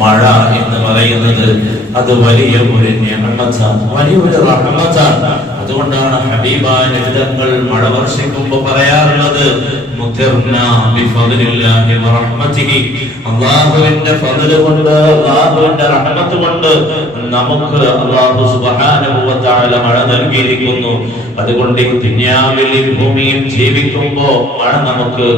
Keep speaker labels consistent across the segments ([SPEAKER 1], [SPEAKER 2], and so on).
[SPEAKER 1] മഴ എന്ന് പറയുന്നത് അത് വലിയ ഒരു നിയമത്താണ് വലിയ ഒരു റഹ്മത്താണ്. അതുകൊണ്ടാണ് ഹബീബായ നിമിതങ്ങൾ മഴ വർഷിക്കുമ്പോ പറയാറുള്ളത് കൊണ്ട് നമുക്ക് മഴ നൽകിയിരിക്കുന്നു. അതുകൊണ്ട് ഈ ദുനിയാവിൽ ഭൂമിയിൽ ജീവിക്കുമ്പോ മഴ നമുക്ക്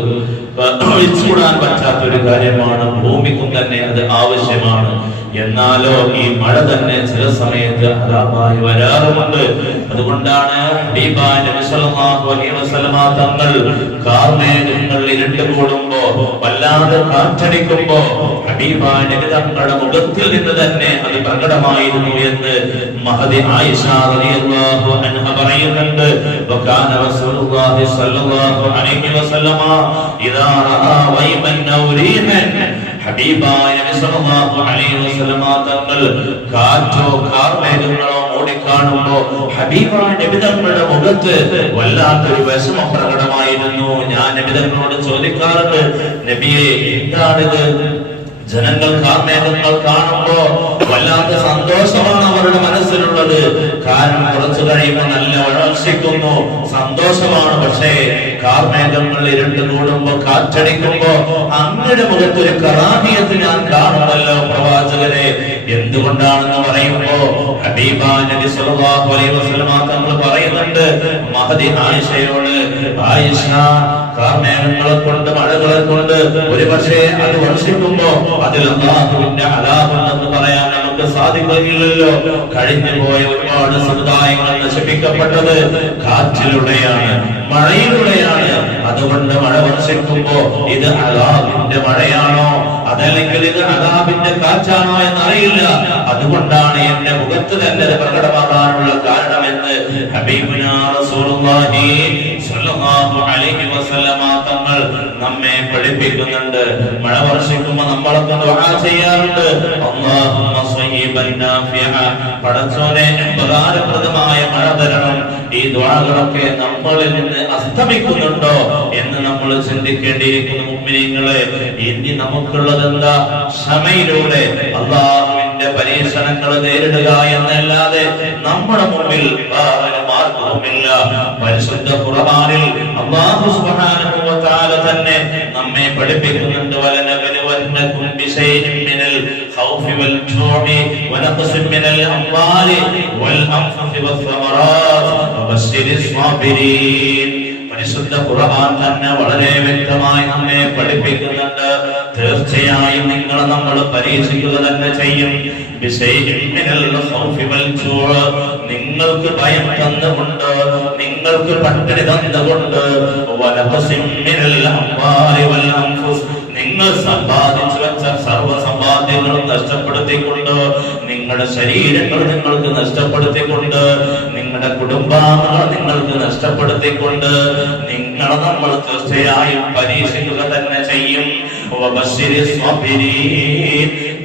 [SPEAKER 1] ഒഴിച്ചുകൂടാൻ പറ്റാത്ത ഒരു കാര്യമാണ്. ഭൂമിക്കും തന്നെ അത് ആവശ്യമാണ്. എന്നാലോ ഈ മഴ തന്നെ ചില സമയത്ത് അതാപായി വരാറുമുണ്ട്. അതുകൊണ്ടാണ് തങ്ങൾ കാർമേഘങ്ങൾ ഇരുട്ട് കൂടുമ്പോ വല്ലാതെ കാറ്റടിക്കുമ്പോ തങ്ങളുടെ മുഖത്തിൽ നിന്ന് തന്നെ അത് പ്രകടമായിരുന്നു എന്ന് മഹദി ആയിഷ പറയുന്നുണ്ട്. വകാന വൈമൻ ഔ റീഹൻ ഹബീബായ നബി സല്ലല്ലാഹു അലൈഹി വസല്ലമ തങ്ങൾ കാറ്റോ കാർമേഘങ്ങളോ കാണുമ്പോൾ ഹബീബായ നബി തങ്ങളുടെ മുഖത്ത് വല്ലാത്തൊരു വിഷമം പ്രകടമായിരുന്നു. ഞാൻ നബി തങ്ങളോട് ചോദിക്കാറുണ്ട് നബിയെ എന്താണിത്? ജനങ്ങൾ കാർമേഘങ്ങൾ കാണുമ്പോ വല്ലാത്ത സന്തോഷമാണ് അവരുടെ മനസ്സിലുള്ളത്. കാരണം കുറച്ചു കഴിയുമ്പോൾ നല്ല വളർച്ചിക്കുന്നു സന്തോഷമാണ്. പക്ഷേ കാർമേഘങ്ങൾ ഇരുട്ട് കൂടുമ്പോ കാറ്റടിക്കുമ്പോ അങ്ങയുടെ മുഖത്തൊരു കറാമിയത്ത് ഞാൻ കാണുമല്ലോ പ്രവാചകരെ. എന്തുകൊണ്ടാണെന്ന് പറയുമ്പോ നബി സല്ലല്ലാഹു അലൈഹി വസല്ലമ തങ്ങൾ പറയുന്നുണ്ട് മഹദി ആയിഷയോട് ആയിഷ കാർമേഘങ്ങളെ കൊണ്ട് മഴകളെ കൊണ്ട് ഒരു പക്ഷേ അത് വർഷിക്കുമ്പോ അതിൽ അള്ളാഹുവിന്റെ അലാപുണ്ടെന്ന് പറയാൻ നമുക്ക് സാധിക്കുന്നില്ലല്ലോ കഴിഞ്ഞു പോയ ഒരുപാട് സമുദായങ്ങൾ നശിപ്പിക്കപ്പെട്ടത് കാറ്റിലൂടെയാണ് മഴയിലൂടെയാണ്. അതുകൊണ്ട് മഴ വർഷിക്കുമ്പോ ഇത് അലാബിന്റെ മഴയാണോ? അതല്ലെങ്കിൽ ഇത് അലാബിന്റെ കാറ്റാണോ എന്നറിയില്ല. അതുകൊണ്ടാണ് എന്റെ മുഖത്ത് തന്നെ പ്രകടമാകാനുള്ള കാരണമെന്ന് ഹബീബുനാ റസൂലുള്ളാഹി സ്വല്ലല്ലാഹു അലൈഹി വസല്ലമ തങ്ങൾ നമ്മെ പഠിപ്പിക്കുന്നുണ്ട്. മഴ വർഷിക്കുമ്പോൾ നമ്മളൊക്കെ ദുആ ചെയ്യാറുണ്ട്. അല്ലാഹുമ്മ സ്വയ്യിബൻ നാഫിഅ പടച്ചോനെ ഉപകാരപ്രദമായ മഴ തരണം. ഈ ദുആകളൊക്കെ നമ്മളിൽ നിന്ന് അസ്തമിക്കുന്നുണ്ടോ എന്ന് നമ്മൾ ചിന്തിക്കേണ്ടിയിരിക്കുന്നു മുഅ്മിനീങ്ങളെ ഇനി നമുക്കുള്ളത് എന്താ ക്ഷമയിലൂടെ അള്ളാഹുവിന്റെ പരീക്ഷണങ്ങൾ നേരിടുക എന്നല്ലാതെ നമ്മുടെ മുമ്പിൽ മാർഗവുമില്ല. പരിശുദ്ധ ഖുർആനിൽ അല്ലാഹു സുബ്ഹാനഹു വ തആല തന്നെ നമ്മെ പഠിപ്പിക്കുന്നുണ്ട്. ബിശൈഇൻ മിനൽ ഖൗഫി വൽ വൽ പരിശുദ്ധ ഖുർആൻ തന്നെ വളരെ വ്യക്തമായി നമ്മെ പഠിപ്പിക്കുന്നുണ്ട്. തീർച്ചയായും നിങ്ങൾ നമ്മൾ പരീക്ഷിക്കുക തന്നെ ചെയ്യും നിങ്ങൾക്ക് ഭയം തന്നുകൊണ്ട് നിങ്ങൾക്ക് പട്ടിണി തന്നുകൊണ്ട് നിങ്ങൾ സമ്പാദിച്ചു വെച്ച സർവ സമ്പാദ്യങ്ങളും നഷ്ടപ്പെടുത്തിക്കൊണ്ട് നിങ്ങളുടെ ശരീരങ്ങൾ നിങ്ങൾക്ക് നഷ്ടപ്പെടുത്തിക്കൊണ്ട് നിങ്ങളുടെ കുടുംബാംഗങ്ങൾ നിങ്ങൾക്ക് നഷ്ടപ്പെടുത്തിക്കൊണ്ട് നിങ്ങളെ നമ്മൾ തീർച്ചയായും പരീക്ഷിക്കുക തന്നെ ചെയ്യും.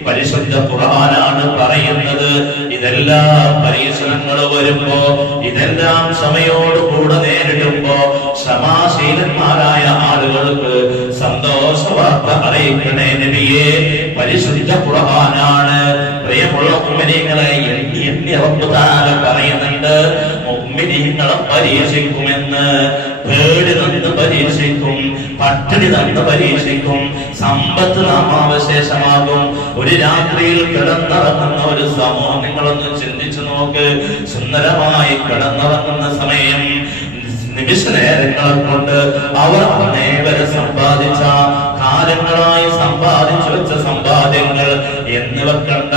[SPEAKER 1] പരിശുദ്ധ ഖുർആനാണ് പറയുന്നത്. ഇതെല്ലാം പരീക്ഷണങ്ങൾ വരുമ്പോ ഇതെല്ലാം ക്ഷമയോടുകൂടെ നേരിടുമ്പോ ക്ഷമാശീലന്മാരായ ആളുകൾക്ക് സന്തോഷ വാർത്ത അറിയിക്കണേ നബിയെ. പരിശുദ്ധ ഖുർആനാണ്. പ്രിയമുള്ള കുമരികളെ എണ്ണി പറയുന്നുണ്ട്. മുഅ്മിനീങ്ങളെ പരീക്ഷിക്കുമെന്ന് പേടി തന്ന് പരീക്ഷിക്കും പട്ടിണി തന്ന് പരീക്ഷിക്കും. സമ്പത്ത് നാമാവശേഷമാകും ഒരു രാത്രിയിൽ കിടന്നിറങ്ങുന്ന ഒരു സമൂഹം നിങ്ങളൊന്ന് ചിന്തിച്ചു നോക്ക്. സുന്ദരമായി കിടന്നിറങ്ങുന്ന സമയം നിമിഷ നേരങ്ങളെ കൊണ്ട് അവർ അന്നേവരെ സമ്പാദിച്ച കാലങ്ങളായി സമ്പാദിച്ചു വെച്ച സമ്പാദ്യങ്ങൾ എന്നിവ കണ്ട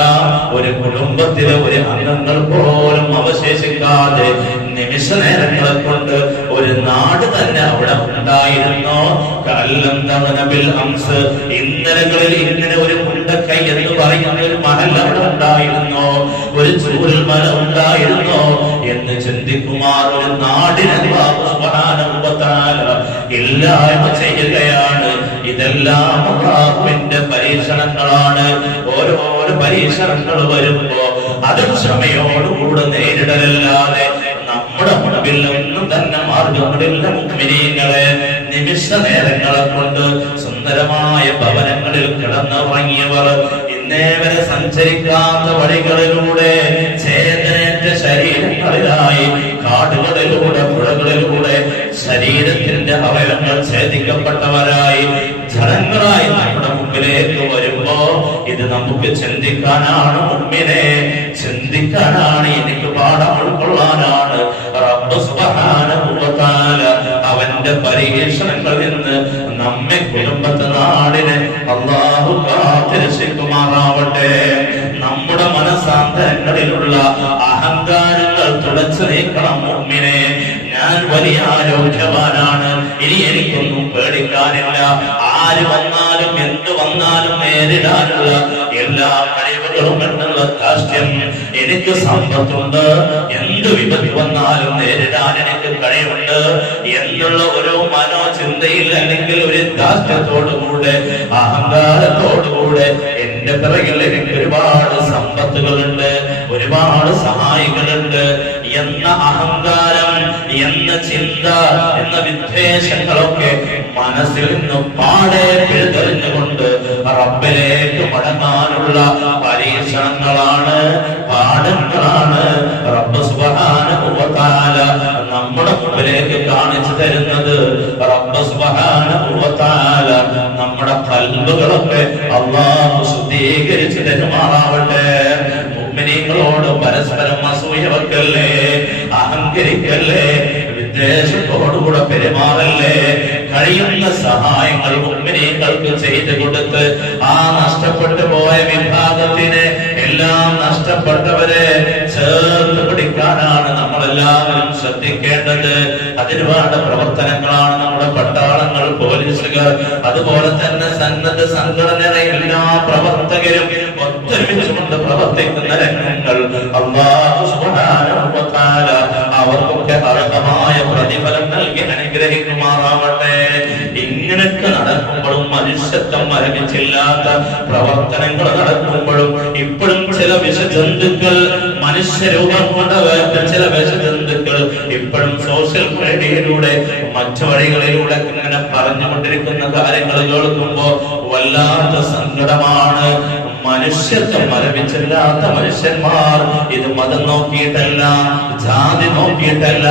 [SPEAKER 1] ഒരു കുടുംബത്തിലെ ഒരു അംഗങ്ങൾ പോലും അവശേഷിക്കാതെ നിമിഷ നേരങ്ങളെ ഒരു നാട് തന്നെ അവിടെ ഉണ്ടായിരുന്നു? കല്ലം തവനബിൽ അംസ്. ഇന്നലകളിൽ ഇങ്ങനെ ഒരു മുണ്ടക്കൈ എന്ന് പറയുന്ന ഒരു മഹൽ അവിടെ ഉണ്ടായിരുന്നു? ഒരു ചൂരൽ മല ഉണ്ടായിരുന്നു? എന്ന് ചിന്തിക്കുമാർ ഒരു നാടിനെ ഇല്ലായ്മ ചെയ്യുകയാണ്. ഇതെല്ലാം അള്ളാഹുവിന്റെ പരീക്ഷണങ്ങളാണ്. ഓരോരോ പരീക്ഷണങ്ങൾ വരുമ്പോ അത് ക്ഷമയോടുകൂടെ നേരിടലല്ലാതെ മാർഗങ്ങളില്ല മുഗ്മിനീങ്ങളെ നിമിഷ നേരങ്ങളെ കൊണ്ട് സുന്ദരമായ ഭവനങ്ങളിൽ കിടന്നുറങ്ങിയവർ ഇന്നേവരെ ഇന്നേ വരെ സഞ്ചരിക്കാത്ത വഴികളിലൂടെ ചേതനേറ്റ ശരീരങ്ങളിലായി കാടുകളിലൂടെ പുഴകളിലൂടെ ശരീരത്തിന്റെ അവയവങ്ങൾ ഛേദിക്കപ്പെട്ടവരായി ജനങ്ങളായി നമ്മുടെ മുമ്പിലേക്ക് വരുമ്പോ ഇത് നമുക്ക് ചിന്തിക്കാനാണ് മുമ്പിനെ ചിന്തിക്കാനാണ് എനിക്ക് പാഠം ഉൾക്കൊള്ളാനാണ്. അവന്റെ പരീക്ഷണങ്ങളിൽ നിന്ന് നമ്മെ കുടുംബത്തെ നാടിനെ അള്ളാഹു കാത്തിരക്ഷിക്കുമാറാവട്ടെ. നമ്മുടെ മനസാന്തരങ്ങളിലുള്ള അഹങ്കാരങ്ങൾ തുടച്ചു നീക്കണം മുമ്പിനെ വലിയ ആരോഗ്യവാനാണ്. ഇനി എനിക്കൊന്നും പേടിക്കാനില്ല. ആര് വന്നാലും എന്ത് വന്നാലും നേരിടാനുള്ള എല്ലാ കഴിവുകളും എന്നുള്ള കാഷ്ട്യം എനിക്ക് സമ്പത്തുണ്ട്. എന്ത് വിപത്ത് വന്നാലും നേരിടാൻ എനിക്ക് കഴിവുണ്ട് എന്നുള്ള ഒരു മനോചിന്തയിൽ അല്ലെങ്കിൽ ഒരു ദാസ്യത്തോടുകൂടെ അഹങ്കാരത്തോടുകൂടെ എന്റെ പിറകിൽ എനിക്ക് ഒരുപാട് സമ്പത്തുകളുണ്ട് ഒരുപാട് സഹായികളുണ്ട്. വിദ്വേഷങ്ങളൊക്കെ മനസ്സിൽ നിന്ന് പാടെ പിഴുതെറിഞ്ഞുകൊണ്ട് റബ്ബിലേക്ക് മടങ്ങാനുള്ള പരീക്ഷണങ്ങളാണ് പാഠങ്ങളാണ്. റബ്ബ് സുബഹാന തആല നമ്മുടെ മുമ്പിലേക്ക് കാണിച്ചു തരുന്നത്. റബ്ബ് സുബഹാന വ നമ്മുടെ കൽബുകളൊക്കെ അള്ളാഹു ശുദ്ധീകരിച്ചു തരുമാറാവട്ടെ. മുഅ്മിനീങ്ങളോട് പരസ്പരം അസൂയ വെക്കല്ലേ അഹങ്കരിക്കല്ലേ വിദ്വേഷത്തോടുകൂടെ പെരുമാറല്ലേ? കഴിയുന്ന സഹായങ്ങൾ ഉമ്മിനീകൾക്ക് ചെയ്തു കൊടുത്ത് ആ നഷ്ടപ്പെട്ടു പോയ വിഭാഗത്തിന് എല്ലാം നഷ്ടപ്പെട്ടവരെ ചേർത്ത് പിടിക്കാനാണ് നമ്മളെല്ലാവരും ശ്രദ്ധിക്കേണ്ടത്. അതിനുപാട് പ്രവർത്തനങ്ങളാണ് നമ്മുടെ പട്ടാളങ്ങൾ പോലീസുകാർ. അതുപോലെ തന്നെ സന്നദ്ധ സംഘടനയുടെ എല്ലാ പ്രവർത്തകരും ഒത്തൊരുമിച്ചുകൊണ്ട് പ്രവർത്തിക്കുന്ന രംഗങ്ങൾ. അള്ളാഹു സുബ്ഹാനഹു വ തആല അവർക്കൊക്കെ അർഹമായ പ്രതിഫലം നൽകി അനുഗ്രഹിക്കുമാറാവട്ടെ ഇങ്ങനൊക്കെ നടക്കുമ്പോഴും മനുഷ്യത്വം മരവിച്ചില്ലാത്ത പ്രവർത്തനങ്ങൾ നടക്കുമ്പോഴും ഇപ്പോഴും ചില വിഷജന്തുക്കൾ മനുഷ്യരൂപം കൊണ്ട് വേണ്ട ചില വിഷജന്തുക്കൾ ഇപ്പോഴും സോഷ്യൽ മീഡിയയിലൂടെ മറ്റു വഴികളിലൂടെ ഇങ്ങനെ പറഞ്ഞുകൊണ്ടിരിക്കുന്ന കാര്യങ്ങൾ കേൾക്കുമ്പോ വല്ലാത്ത സങ്കടമാണ്. മനുഷ്യത്വം മരവിച്ചില്ലാത്ത മനുഷ്യന്മാർ. ഇത് മതം നോക്കിയിട്ടല്ല ജാതി നോക്കിയിട്ടല്ല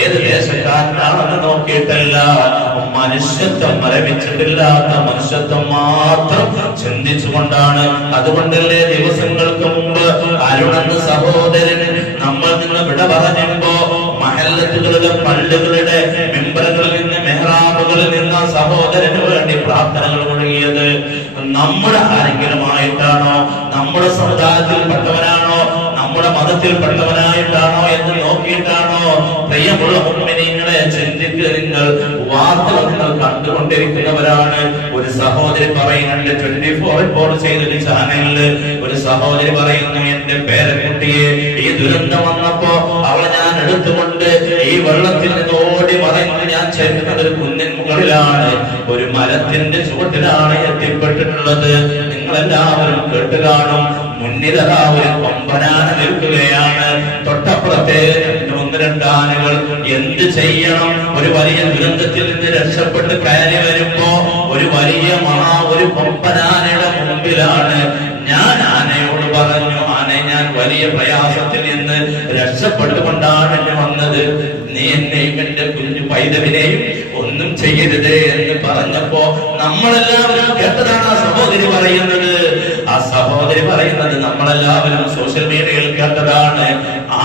[SPEAKER 1] ഏത് ദേശക്കാരനാണെന്ന് നോക്കിയിട്ടല്ല. മനുഷ്യത്വം മരവിച്ചിട്ടില്ലാത്ത മനുഷ്യത്വം മാത്രം ചിന്തിച്ചുകൊണ്ടാണ്. അതുകൊണ്ടല്ലേ ദിവസങ്ങൾക്ക് മുമ്പ് അരുണെന്ന സഹോദരൻ നമ്മൾ നിന്ന് വിട പറഞ്ഞപ്പോ മഹല്ലത്തുകളുടെ പള്ളികളുടെ മെമ്പറുകളിൽ നിന്ന് മെഹ്റാബുകളിൽ നിന്ന് സഹോദരന് വേണ്ടി പ്രാർത്ഥനകൾ മുഴങ്ങിയത്. നമ്മുടെ ആരെങ്കിലുമായിട്ടാണോ നമ്മുടെ സമുദായത്തിൽപ്പെട്ടവനാണോ നമ്മുടെ മതത്തിൽ മതത്തിൽപ്പെട്ടവനായിട്ടാണോ എന്ന് നോക്കിയിട്ടാണോ പ്രിയമുള്ള മുമ്പിനിങ്ങളെ ചിന്തിക്കുക നിങ്ങൾ വാർത്തകൾ നിങ്ങൾ കണ്ടുകൊണ്ടിരിക്കുന്നവരാണ്. ഒരു സഹോദരി പറയുന്നുണ്ട് ട്വന്റി ഫോർ റിപ്പോർട്ട് ചെയ്തൊരു ചാനലിൽ. ഒരു സഹോദരി പറയുന്നു എന്റെ പേരക്കുട്ടിയെ ഈ ദുരന്തം വന്നപ്പോ അവളെ ഞാൻ എടുത്തുകൊണ്ട് ഈ വെള്ളത്തിൽ ഓടി ഞാൻ ചേർക്കുന്നത് ഒരു കുന്നിൻ മുകളിലാണ്. ഒരു മരത്തിന്റെ ചുവട്ടിലാണ് എത്തിപ്പെട്ടിട്ടുള്ളത്. നിങ്ങളെല്ലാവരും കേട്ട് കാണും. മുന്നിലതാ ഒരു കൊമ്പനാന നിൽക്കുകയാണ്. തൊട്ടപ്പുറത്തെ ഒന്ന് രണ്ടാനകൾ എന്ത് ചെയ്യണം? ഒരു വലിയ ദുരന്തത്തിൽ നിന്ന് രക്ഷപ്പെട്ട് കയറി വരുമ്പോ ഒരു വലിയ മഹാ ഒരു കൊമ്പനാനയുടെ മുമ്പിലാണ്. ഞാൻ ആനയോട് പറഞ്ഞു ആനെ ഞാൻ വലിയ നിന്ന് രക്ഷപ്പെട്ടുകൊണ്ടാണ് എന്നെ വന്നത്. നീ എന്നെയും എന്റെ കുഞ്ഞു പൈതവിനെയും ഒന്നും ചെയ്യരുത് എന്ന് പറഞ്ഞപ്പോ നമ്മളെല്ലാവരും കേട്ടതാണ് ആ സഹോദരി പറയുന്നത്. ആ സഹോദരി പറയുന്നത് നമ്മളെല്ലാവരും സോഷ്യൽ മീഡിയയിൽ കേട്ടതാണ്.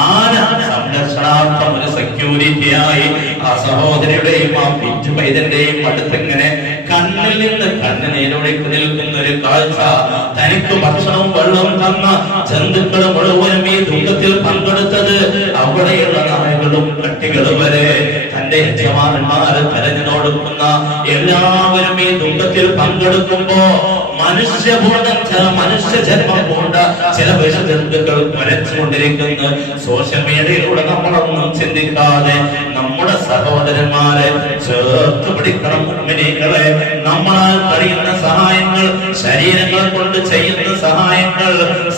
[SPEAKER 1] ആന സംരക്ഷണാർത്ഥം ഒരു സെക്യൂരിറ്റിയായി ആ സഹോദരിയുടെയും ആ പിഞ്ചു പൈതന്റെയും അടുത്തിങ്ങനെ കണ്ണിൽ നിന്ന് കണ്ണുനീരൊഴുക്കി നിൽക്കുന്ന ഒരു കാഴ്ച. തനിക്ക് ഭക്ഷണവും വെള്ളവും തന്ന ജന്തുക്കൾ മുഴുവനും ഈ ദുഃഖത്തിൽ പങ്കെടുത്തത് അവിടെയുള്ള നായകളും കട്ടികളും വരെ. തന്റെ യജമാനന്മാരെ തെരഞ്ഞെടുക്കുന്ന എല്ലാവരും ഈ ദുഃഖത്തിൽ പങ്കെടുക്കുമ്പോ മനുഷ്യഭൂതം ചില മനുഷ്യ ജന്മം പൂണ്ട ചില വിഷജന്തുക്കൾ വരച്ചുകൊണ്ടിരിക്കുന്ന. സോഷ്യൽ മീഡിയയിലൂടെ നമ്മളൊന്നും ചിന്തിക്കാതെ നമ്മുടെ സഹോദരന്മാരെ ചേർത്ത് പിടിക്കണം മുമ്പിനീകളെ നമ്മളാൽ കഴിയുന്ന സഹായങ്ങൾ ശരീരങ്ങളെ കൊണ്ട് ചെയ്യുന്ന സഹായങ്ങൾ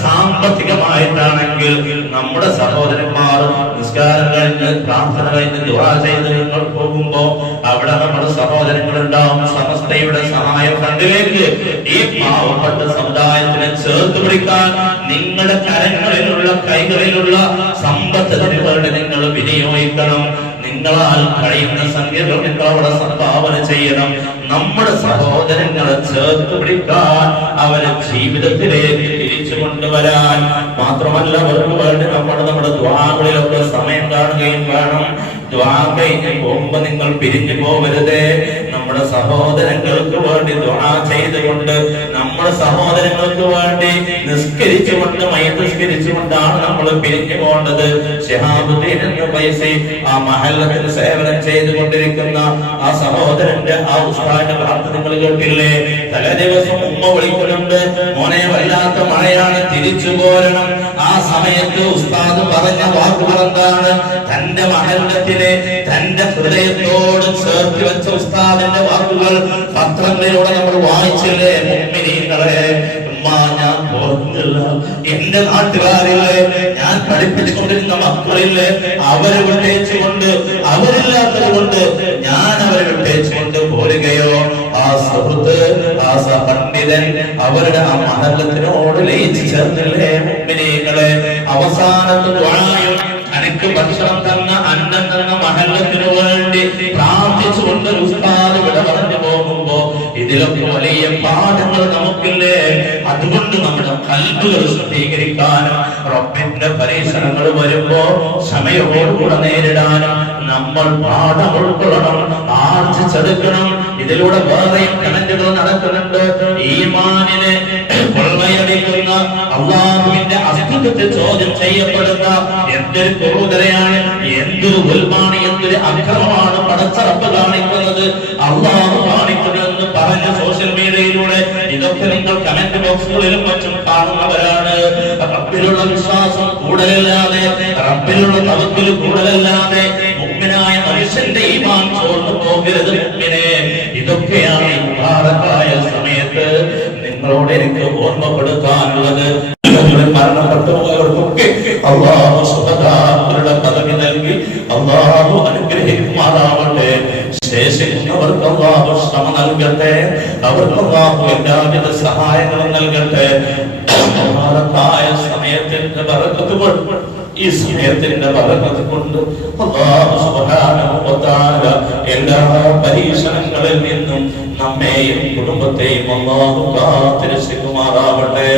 [SPEAKER 1] സാമ്പത്തികമായിട്ടാണെങ്കിൽ നമ്മുടെ സഹോദരന്മാർ നിസ്കാരം കഴിഞ്ഞ് പ്രാർത്ഥന കഴിഞ്ഞ് ദുവാ ചെയ്ത് നിങ്ങൾ പോകുമ്പോ അവിടെ നമ്മുടെ സഹോദരങ്ങൾ ഉണ്ടാവും സമസ്തയുടെ സഹായ ഫണ്ടിലേക്ക് ഈ പാവപ്പെട്ട സമുദായത്തിനെ ചേർത്ത് പിടിക്കാൻ നിങ്ങളുടെ കരങ്ങളിലുള്ള കൈകളിലുള്ള സമ്പത്ത് നിങ്ങളുടെ നിങ്ങൾ വിനിയോഗിക്കണം. നിങ്ങളാൽ കഴിയുന്ന സംഖ്യകൾ നിങ്ങൾ സംഭാവന ചെയ്യണം. നമ്മുടെ സഹോദരങ്ങളെ ചേർത്ത് പിടിക്കാൻ അവരെ ജീവിതത്തിലേക്ക് തിരിച്ചു കൊണ്ടുവരാൻ മാത്രമല്ല അവർക്ക് വേണ്ടി നമ്മൾ നമ്മുടെ ദ്വാകളിലൊക്കെ സമയം കാണുകയും വേണം. ദ്വാ കഴിഞ്ഞ് പോകുമ്പോ നിങ്ങൾ പിരിഞ്ഞു പോകരുതേ. നമ്മുടെ സഹോദരങ്ങൾക്ക് വേണ്ടി ദുആ ചെയ്തുകൊണ്ട് നമ്മുടെ സഹോദരങ്ങൾക്ക് വേണ്ടി നിസ്കരിച്ചുകൊണ്ട് മൈ നിസ്കരിച്ചുകൊണ്ടാണ് നമ്മൾ പിരിഞ്ഞു പോകേണ്ടത്. ഷിഹാബുദ്ദീൻ എന്ന പൈസ ആ മഹല്ലത്തിൽ സേവനം ചെയ്തുകൊണ്ടിരിക്കുന്ന ആ സഹോദരന്റെ ആ ഉസ്താദിന്റെ വാർത്ത നിങ്ങൾ കേട്ടില്ലേ? തലേ ദിവസം ഉമ്മ വിളിക്കുന്നുണ്ട് മോനെ വല്ലാത്ത മഴയാണ് തിരിച്ചു പോരണം. ആ സമയത്ത് ഉസ്താദ് പറഞ്ഞ വാക്കുകൾ എന്താണ്? തന്റെ മഹല്ലത്തിലെ തന്റെ ഹൃദയത്തോട് ചേർത്ത് വെച്ച ഉസ്താദിന്റെ വാക്കുകൾ പത്രങ്ങളിലൂടെ നമ്മൾ വായിച്ചില്ലേ? മുമ്മിനീങ്ങളെ ഞാൻ എന്റെ നാട്ടുകാരില്ലേ ഞാൻ പഠിപ്പിച്ചുകൊണ്ടിരുന്ന മക്കളില്ലേ അവരെ വിട്ടേച്ചുകൊണ്ട് അവരില്ലാത്തത് കൊണ്ട് ഞാൻ അവരെ വിട്ടേച്ചുകൊണ്ട് പോരുകയോ? ആ സുഹൃത്ത് ആ സപണ്ഡിതൻ അവരുടെ ആ മഹല്ലത്തിനോട് ലയിച്ചു ചേർന്നില്ലേ? മുമ്പിനീങ്ങളെ അവസാനത്തെ എനിക്ക് ഭക്ഷണം തന്ന ഒരു ഉസ്താദ് ഇവിടെ പറഞ്ഞു പോകുമ്പോ ഇതിലൊക്കെ വലിയ പാഠങ്ങൾ നമുക്കില്ലേ? അതുകൊണ്ട് നമ്മുടെ കൽബുകൾ ശുദ്ധീകരിക്കാനും റബ്ബിന്റെ പരീക്ഷണങ്ങൾ വരുമ്പോ ക്ഷമയോടുകൂടെ നേരിടാനും നമ്മൾ പാഠം ഉൾക്കൊള്ളണം ആർജിച്ചെടുക്കണം. ഇതിലൂടെ വേറെയും കണക്കുകൾ നടക്കുന്നുണ്ട്. ഈമാനിനെ അസ്തിത്വത്തെ ചോദ്യം ചെയ്യപ്പെടുന്ന എന്തൊരു ക്രൂരതയാണ് എന്തൊരു ഉൽമാണ് എന്തൊരു അക്രമമാണ് പടച്ചറപ്പ് കാണിക്കുന്നത് അള്ളാഹ് കാണിക്കുന്നതെന്ന് പറഞ്ഞ സോഷ്യൽ മീഡിയയിലൂടെ ഇതൊക്കെ നിങ്ങൾ കമന്റ് ബോക്സുകളിലും മറ്റും കാണുന്നവരാണ്. റബ്ബിലുള്ള വിശ്വാസം കൂടുതലല്ലാതെ റബ്ബിലുള്ള തവക്കിൽ കൂടുതലല്ലാതെ മുഗ്മിനായ മനുഷ്യന്റെ ഈമാൻ ചോർന്നു പോകരുത് മുഗ്മിനെ. ഇതൊക്കെയാണ് ഈ സമയത്ത് നിങ്ങളോട് എനിക്ക് ഓർമ്മപ്പെടുത്താനുള്ളത്. മരണപ്പെട്ടവർക്കൊക്കെ അള്ളാഹു സുഖദാക്കളുടെ പദവി നൽകി. അള്ളാഹു അനുഗ്രഹിക്കുമാറാവട്ടെ. ശേഷിക്കുന്നവർക്ക് അള്ളാഹു ശ്രമ നൽകട്ടെ. അവർക്ക് അള്ളാഹു എല്ലാവിധ സഹായങ്ങളും നൽകട്ടെ. മഹത്തായ സമയത്തിന്റെ ബറക്കത്ത് കൊണ്ട് ഈ സമയത്തിന്റെ പറക്കത്ത് കൊണ്ട് എല്ലാ പരീക്ഷണങ്ങളിൽ നിന്നും നമ്മെയും കുടുംബത്തെയും അല്ലാഹു കാത്തിരക്ഷിക്കുമാറാവട്ടെ.